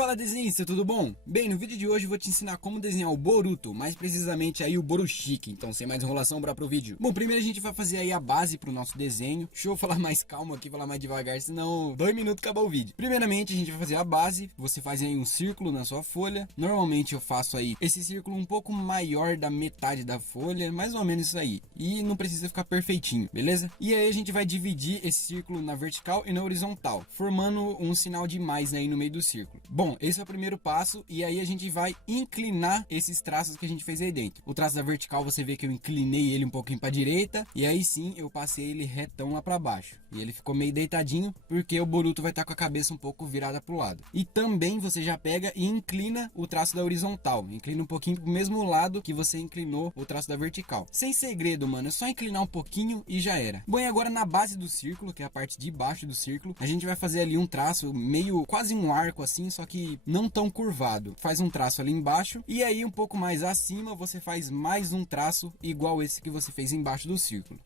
Fala desenhista, tudo bom? Bem, no vídeo de hoje eu vou te ensinar como desenhar o Boruto, mais precisamente aí o Borushiki, então sem mais enrolação, bora pro vídeo. Bom, primeiro a gente vai fazer aí a base pro nosso desenho. Deixa eu falar mais calmo aqui, falar mais devagar, senão 2 minutos acabou o vídeo. Primeiramente a gente vai fazer a base, você faz aí um círculo na sua folha. Normalmente eu faço aí esse círculo um pouco maior da metade da folha, mais ou menos isso aí. E não precisa ficar perfeitinho, beleza? E aí a gente vai dividir esse círculo na vertical e na horizontal, formando um sinal de mais aí no meio do círculo. Bom, esse é o primeiro passo e aí a gente vai inclinar esses traços que a gente fez aí dentro. O traço da vertical você vê que eu inclinei ele um pouquinho para direita e aí sim eu passei ele retão lá para baixo. E ele ficou meio deitadinho porque o Boruto vai estar com a cabeça um pouco virada para o lado. E também você já pega e inclina o traço da horizontal. Inclina um pouquinho pro mesmo lado que você inclinou o traço da vertical. Sem segredo, mano, é só inclinar um pouquinho e já era. Bom, e agora na base do círculo, que é a parte de baixo do círculo, a gente vai fazer ali um traço meio quase um arco assim, só que não tão curvado. Faz um traço ali embaixo e aí um pouco mais acima você faz mais um traço igual esse que você fez embaixo do círculo.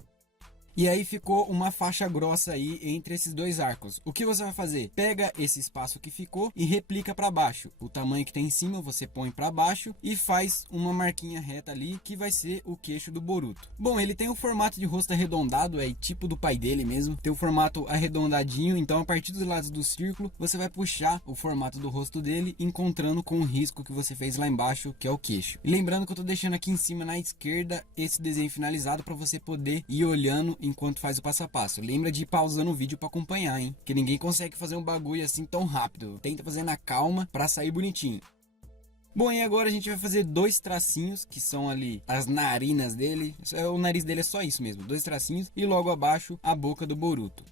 E aí ficou uma faixa grossa aí entre esses dois arcos. O que você vai fazer? Pega esse espaço que ficou e replica para baixo. O tamanho que tem em cima você põe para baixo e faz uma marquinha reta ali que vai ser o queixo do Boruto. Bom, ele tem o formato de rosto arredondado, é tipo do pai dele mesmo. Tem o formato arredondadinho, então a partir dos lados do círculo você vai puxar o formato do rosto dele, encontrando com o risco que você fez lá embaixo, que é o queixo. E lembrando que eu tô deixando aqui em cima na esquerda esse desenho finalizado para você poder ir olhando enquanto faz o passo a passo. Lembra de ir pausando o vídeo para acompanhar, hein? Que ninguém consegue fazer um bagulho assim tão rápido. Tenta fazer na calma para sair bonitinho. Bom, e agora a gente vai fazer dois tracinhos, que são ali as narinas dele. O nariz dele é só isso mesmo, dois tracinhos. E logo abaixo a boca do Boruto.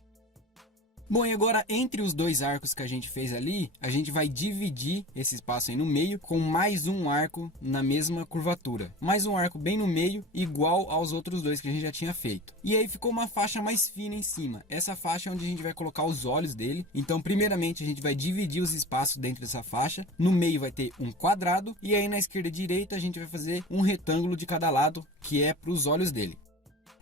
Bom, e agora entre os dois arcos que a gente fez ali, a gente vai dividir esse espaço aí no meio com mais um arco na mesma curvatura. Mais um arco bem no meio, igual aos outros dois que a gente já tinha feito. E aí ficou uma faixa mais fina em cima. Essa faixa é onde a gente vai colocar os olhos dele. Então, primeiramente, a gente vai dividir os espaços dentro dessa faixa. No meio vai ter um quadrado. E aí na esquerda e direita a gente vai fazer um retângulo de cada lado, que é para os olhos dele.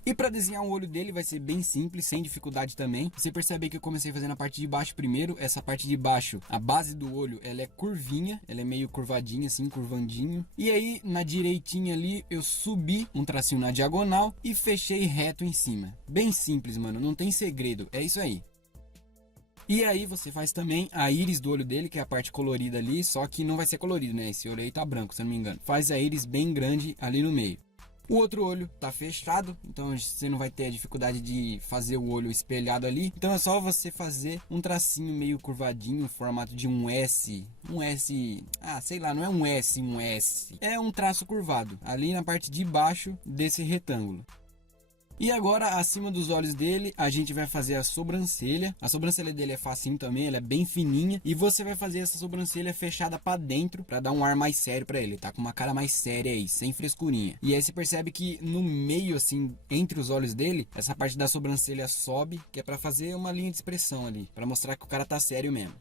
E para desenhar o olho dele vai ser bem simples, sem dificuldade também. Você percebe que eu comecei fazendo a parte de baixo primeiro. Essa parte de baixo, a base do olho, ela é curvinha. Ela é meio curvadinha assim, curvandinho. E aí, na direitinha ali, eu subi um tracinho na diagonal e fechei reto em cima. Bem simples, mano, não tem segredo, é isso aí. E aí você faz também a íris do olho dele, que é a parte colorida ali. Só que não vai ser colorido, né? Esse olho aí tá branco, se eu não me engano. Faz a íris bem grande ali no meio. O outro olho tá fechado, então você não vai ter a dificuldade de fazer o olho espelhado ali. Então é só você fazer um tracinho meio curvadinho, formato de um S. Um S, sei lá, não é um S, um S. É um traço curvado, ali na parte de baixo desse retângulo. E agora, acima dos olhos dele, a gente vai fazer a sobrancelha. A sobrancelha dele é facinho também, ela é bem fininha. E você vai fazer essa sobrancelha fechada pra dentro, pra dar um ar mais sério pra ele. Tá com uma cara mais séria aí, sem frescurinha. E aí você percebe que no meio, assim, entre os olhos dele, essa parte da sobrancelha sobe, que é pra fazer uma linha de expressão ali, pra mostrar que o cara tá sério mesmo.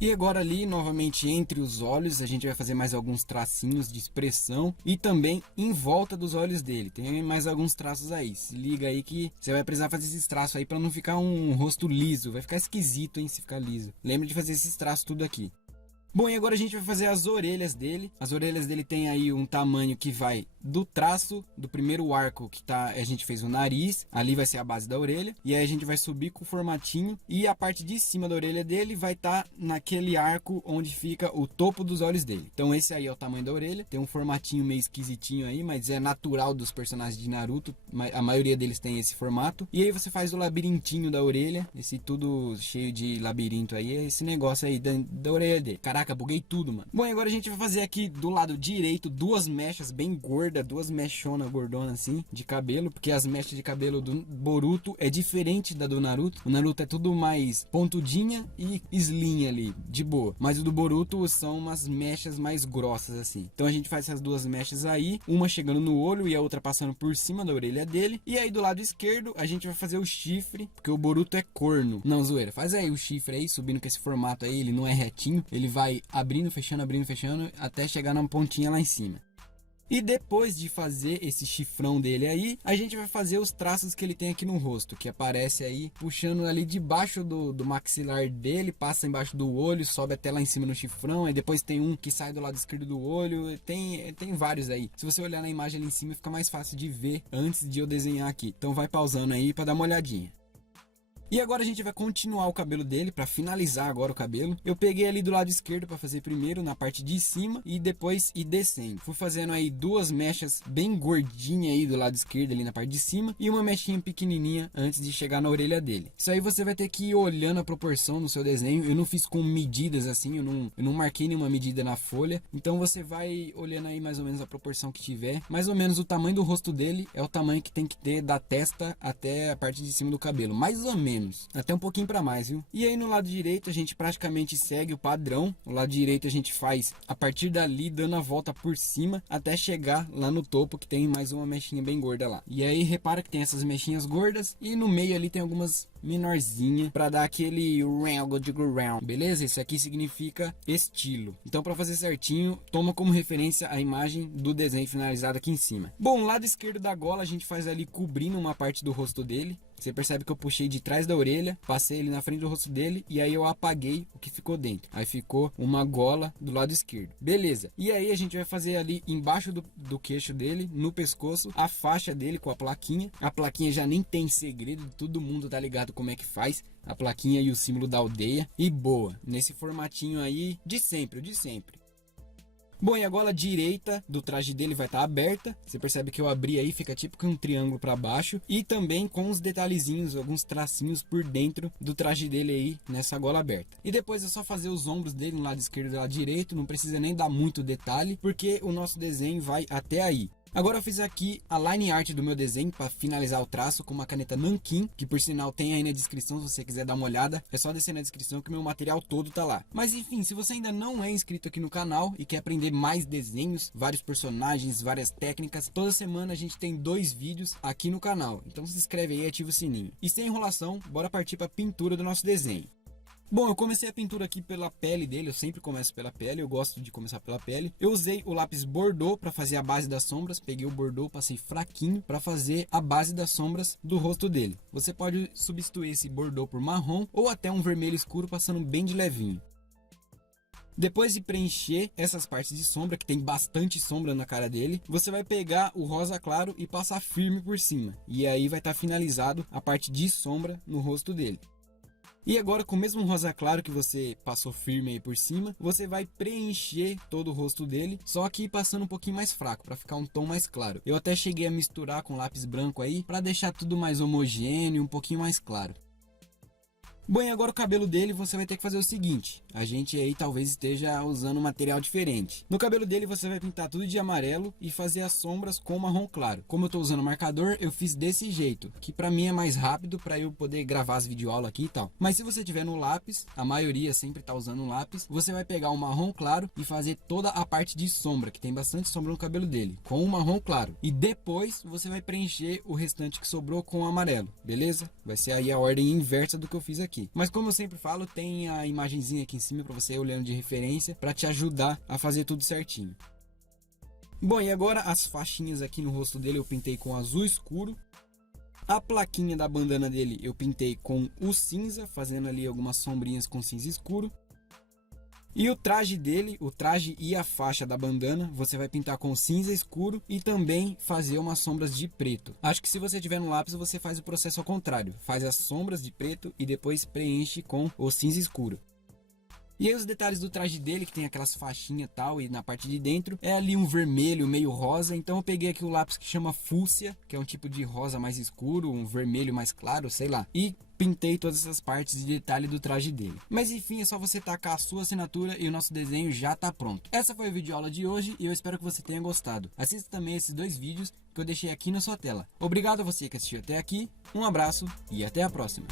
E agora ali, novamente entre os olhos, a gente vai fazer mais alguns tracinhos de expressão e também em volta dos olhos dele. Tem mais alguns traços aí, se liga aí que você vai precisar fazer esses traços aí para não ficar um rosto liso. Vai ficar esquisito, hein, se ficar liso. Lembra de fazer esses traços tudo aqui. Bom, e agora a gente vai fazer as orelhas dele. As orelhas dele tem aí um tamanho que vai do traço do primeiro arco que tá, a gente fez o nariz, ali vai ser a base da orelha. E aí a gente vai subir com o formatinho e a parte de cima da orelha dele vai estar naquele arco onde fica o topo dos olhos dele. Então esse aí é o tamanho da orelha. Tem um formatinho meio esquisitinho aí, mas é natural dos personagens de Naruto. A maioria deles tem esse formato. E aí você faz o labirintinho da orelha. Esse tudo cheio de labirinto aí, é esse negócio aí da orelha dele. Caraca, buguei tudo, mano. Bom, e agora a gente vai fazer aqui do lado direito duas mechas bem gordas, duas mechonas gordonas assim, de cabelo, porque as mechas de cabelo do Boruto é diferente da do Naruto. O Naruto é tudo mais pontudinha e slim ali, de boa. Mas o do Boruto são umas mechas mais grossas assim. Então a gente faz essas duas mechas aí, uma chegando no olho e a outra passando por cima da orelha dele. E aí do lado esquerdo a gente vai fazer o chifre, porque o Boruto é corno. Não, zoeira. Faz aí o chifre aí, subindo com esse formato aí, ele não é retinho, ele vai abrindo, fechando, até chegar na pontinha lá em cima. E depois de fazer esse chifrão dele aí, a gente vai fazer os traços que ele tem aqui no rosto, que aparece aí puxando ali debaixo do maxilar dele, passa embaixo do olho, sobe até lá em cima no chifrão, aí depois tem um que sai do lado esquerdo do olho, tem vários aí. Se você olhar na imagem ali em cima, fica mais fácil de ver antes de eu desenhar aqui. Então vai pausando aí para dar uma olhadinha. E agora a gente vai continuar o cabelo dele, para finalizar agora o cabelo. Eu peguei ali do lado esquerdo para fazer primeiro na parte de cima e depois ir descendo. Fui fazendo aí duas mechas bem gordinhas aí do lado esquerdo ali na parte de cima e uma mechinha pequenininha antes de chegar na orelha dele. Isso aí você vai ter que ir olhando a proporção no seu desenho. Eu não fiz com medidas assim, eu não marquei nenhuma medida na folha. Então você vai olhando aí mais ou menos a proporção que tiver. Mais ou menos o tamanho do rosto dele é o tamanho que tem que ter da testa até a parte de cima do cabelo. Mais ou menos. Até um pouquinho para mais, viu? E aí no lado direito a gente praticamente segue o padrão. O lado direito a gente faz a partir dali dando a volta por cima até chegar lá no topo, que tem mais uma mechinha bem gorda lá. E aí repara que tem essas mechinhas gordas e no meio ali tem algumas menorzinha para dar aquele round, beleza? Isso aqui significa estilo. Então para fazer certinho, toma como referência a imagem do desenho finalizado aqui em cima. Bom, lado esquerdo da gola a gente faz ali cobrindo uma parte do rosto dele. Você percebe que eu puxei de trás da orelha, passei ele na frente do rosto dele e aí eu apaguei o que ficou dentro. Aí ficou uma gola do lado esquerdo. Beleza. E aí a gente vai fazer ali embaixo do queixo dele, no pescoço, a faixa dele com a plaquinha. A plaquinha já nem tem segredo, todo mundo tá ligado como é que faz. A plaquinha e o símbolo da aldeia. E boa, nesse formatinho aí de sempre, de sempre. Bom, e a gola direita do traje dele vai estar aberta. Você percebe que eu abri aí, fica tipo com um triângulo para baixo. E também com os detalhezinhos, alguns tracinhos por dentro do traje dele aí, nessa gola aberta. E depois é só fazer os ombros dele no lado esquerdo e do lado direito. Não precisa nem dar muito detalhe, porque o nosso desenho vai até aí. Agora eu fiz aqui a line art do meu desenho para finalizar o traço com uma caneta Nankin, que por sinal tem aí na descrição, se você quiser dar uma olhada, é só descer na descrição que o meu material todo tá lá. Mas enfim, se você ainda não é inscrito aqui no canal e quer aprender mais desenhos, vários personagens, várias técnicas, toda semana a gente tem 2 vídeos aqui no canal, então se inscreve aí e ativa o sininho. E sem enrolação, bora partir para a pintura do nosso desenho. Bom, eu comecei a pintura aqui pela pele dele, eu sempre começo pela pele, eu gosto de começar pela pele. Eu usei o lápis Bordeaux para fazer a base das sombras, peguei o Bordeaux, passei fraquinho para fazer a base das sombras do rosto dele. Você pode substituir esse Bordeaux por marrom ou até um vermelho escuro passando bem de levinho. Depois de preencher essas partes de sombra, que tem bastante sombra na cara dele, você vai pegar o rosa claro e passar firme por cima. E aí vai estar finalizado a parte de sombra no rosto dele. E agora com o mesmo rosa claro que você passou firme aí por cima, você vai preencher todo o rosto dele, só que passando um pouquinho mais fraco, para ficar um tom mais claro. Eu até cheguei a misturar com lápis branco aí, para deixar tudo mais homogêneo, um pouquinho mais claro. Bom, e agora o cabelo dele você vai ter que fazer o seguinte, a gente aí talvez esteja usando um material diferente. No cabelo dele você vai pintar tudo de amarelo e fazer as sombras com marrom claro. Como eu estou usando marcador, eu fiz desse jeito, que para mim é mais rápido para eu poder gravar as videoaulas aqui e tal. Mas se você tiver no lápis, a maioria sempre está usando um lápis, você vai pegar um marrom claro e fazer toda a parte de sombra, que tem bastante sombra no cabelo dele, com o marrom claro. E depois você vai preencher o restante que sobrou com o amarelo, beleza? Vai ser aí a ordem inversa do que eu fiz aqui. Mas como eu sempre falo, tem a imagenzinha aqui em cima para você ir olhando de referência para te ajudar a fazer tudo certinho. Bom, e agora as faixinhas aqui no rosto dele eu pintei com azul escuro. A plaquinha da bandana dele eu pintei com o cinza, fazendo ali algumas sombrinhas com cinza escuro. E o traje dele, o traje e a faixa da bandana, você vai pintar com cinza escuro e também fazer umas sombras de preto. Acho que se você tiver no lápis, você faz o processo ao contrário. Faz as sombras de preto e depois preenche com o cinza escuro. E aí os detalhes do traje dele, que tem aquelas faixinhas e tal, e na parte de dentro, é ali um vermelho meio rosa. Então eu peguei aqui o lápis que chama fúcsia, que é um tipo de rosa mais escuro, um vermelho mais claro, sei lá. E pintei todas essas partes de detalhe do traje dele. Mas enfim, é só você tacar a sua assinatura e o nosso desenho já tá pronto. Essa foi a videoaula de hoje e eu espero que você tenha gostado. Assista também esses 2 vídeos que eu deixei aqui na sua tela. Obrigado a você que assistiu até aqui, um abraço e até a próxima.